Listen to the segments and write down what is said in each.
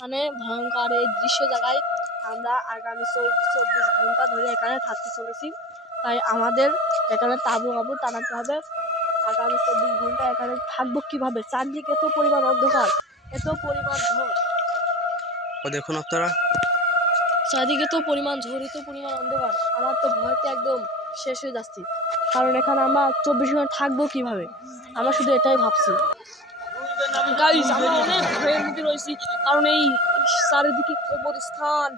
এখানে ভয়ঙ্কর এই দৃশ্য জায়গায় আমরা আগামী 24 ঘন্টা ধরে এখানে থাকতে চলেছি। তাই আমাদের এখানে তাঁবু টানাতে হবে। আগামী 24 ঘন্টা এখানে থাকবো কিভাবে? চারদিকে এত পরিমাণ অন্ধকার, এত পরিমাণ ঝড়, দেখুন আপনারা চারদিকে তো পরিমাণ ঝড়, এত পরিমাণ অন্ধকার, আমার তো ভয়তে একদম শেষ হয়ে যাচ্ছি। কারণ এখানে আমরা 24 ঘন্টা থাকবো কিভাবে, আমরা শুধু এটাই ভাবছি। গাইস, আমরা অনেক ভয়ের মধ্যে রয়েছি, কারণ এই চারিদিকে কবরস্থান,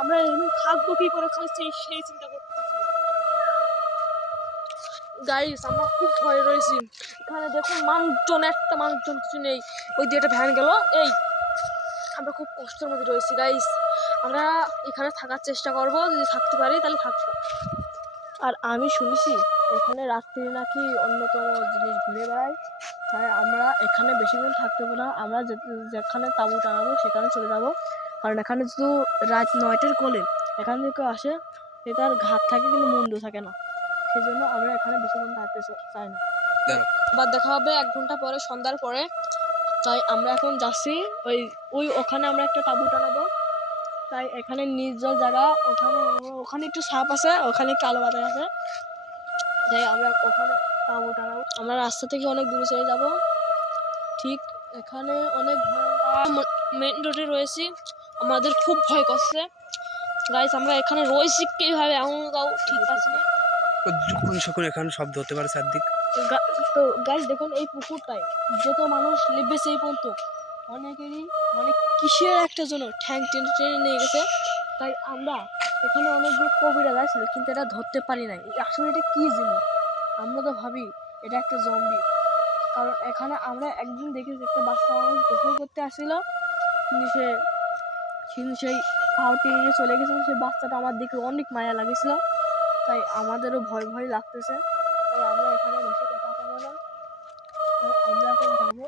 আমরা এখানে থাকবো কি করে সেই চিন্তা করতেছি। গাইস, আমরা খুব ভয়ে রয়েছি। এখানে দেখুন একটা মানুষজন কিছু নেই। ওই দিয়ে একটা ভ্যান গেল। এই আমরা খুব কষ্টের মধ্যে রয়েছি গাইস। আমরা এখানে থাকার চেষ্টা করব, যদি থাকতে পারি তাহলে থাকবো। আর আমি শুনেছি এখানে রাত্রি নাকি অন্যতম জিনিস ঘুরে বেড়ায়। তাই আমরা এখানে বেশিক্ষণ থাকতে পারবো না, আমরা যেখানে তাঁবু টানাবো সেখানে চলে যাব। কারণ এখানে শুধু রাত 9টার কোলে এখান থেকে আসে, এটার ঘাট থাকে কিন্তু মুন্ডু থাকে না। সেই জন্য আমরা এখানে বেশিক্ষণ থাকতে চাই না। আবার দেখা হবে 1 ঘন্টা পরে, সন্ধ্যার পরে। তাই আমরা এখন যাচ্ছি ওখানে আমরা একটা তাঁবু টানাবো। তাই এখানে নির্জন জায়গা, ওখানে একটু সাপ আছে, ওখানে একটু আলো বাতাস আছে। তাই আমরা ওখানে তাঁবু টানাবো। আমরা রাস্তা থেকে অনেক দূরে চলে যাব। ঠিক এখানে অনেক মেন রোডে রয়েছি, আমাদের খুব ভয় করছে গাইস। আমরা এখানে রয়েছি কিভাবে এমন তাও ঠিক আছে না। যখন এখানে শব্দ হতে পারে চারদিক। তো গাইস দেখুন, এই পুকুরটায় যত মানুষ লিখবে সেই পর্যন্ত অনেকেরই মানে কিসের একটা জন্য ঠ্যাং টেনে নিয়ে গেছে। তাই আমরা এখানে অনেকগুলো কবিরা যাচ্ছিল, কিন্তু এটা ধরতে পারি নাই আসলে এটা কি জিনিস। আমরা তো ভাবি এটা একটা জম্বি, কারণ এখানে আমরা একদিন দেখেছি একটা বাচ্চা মানুষ গোসল করতে আসছিল, কিন্তু সেই পাউটি নিয়ে চলে গেছিল। সেই বাচ্চাটা আমার দিকে অনেক মায়া লাগেছিল, তাই আমাদেরও ভয় ভয় লাগতেছে। তাই আমরা এখানে বেশি কথা বলবো না, তাই আমরা এখন যাবো।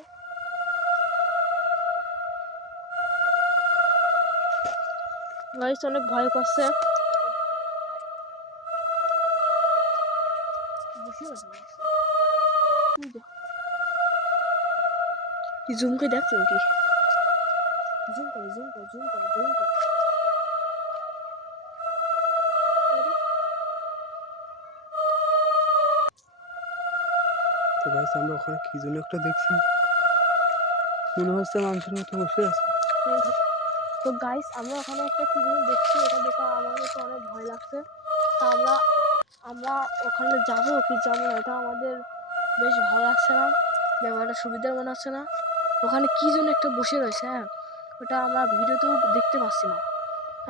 গাইস, অনেক ভয় করছে। কি জুম করে দেখছো কি? জুম করে। তো গাইস, আমরা ওখানে কি যেন একটা দেখছি, মনে হচ্ছে মানুষের মতো বসে আছে। তো গাইস, আমরা ওখানে একটা কি জিনিস দেখছি, এটা দেখে আমাদের তো অনেক ভয় লাগছে। তা আমরা ওখানে যাবো কি যাবো না, এটা আমাদের বেশ ভালো লাগছে না, ব্যাপারটা সুবিধার মনে হচ্ছে না। ওখানে কি জন্য একটা বসে রয়েছে, হ্যাঁ, ওটা আমরা ভিডিওতেও দেখতে পাচ্ছি না।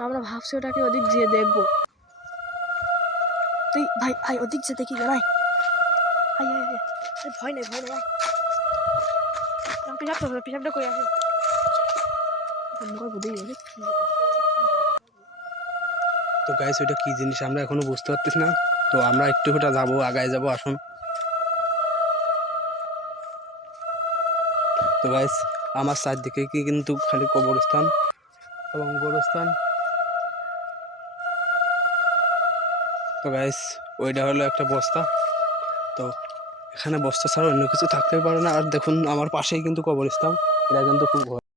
আমরা ভাবছি ওটাকে ওদিক যেয়ে দেখবো। তুই ভাই ভাই ওদিক যে দেখি ভাই, ভয় নেই পিসাবটা করে আসি। তো গাইস, ওইটা কি জিনিস আমরা এখনো বুঝতে পারতেছি না। তো আমরা একটু যাবো, আগায় যাবো, আসুন। তো গাইস, আমার চারদিকে কি কিন্তু খালি কবরস্থান এবং গোরস্থান। তো গাইস, ওইটা হলো একটা বস্তা। তো এখানে বস্তা ছাড়া অন্য কিছু থাকতে পারে না। আর দেখুন, আমার পাশেই কিন্তু কবরস্থান, এটা কিন্তু খুব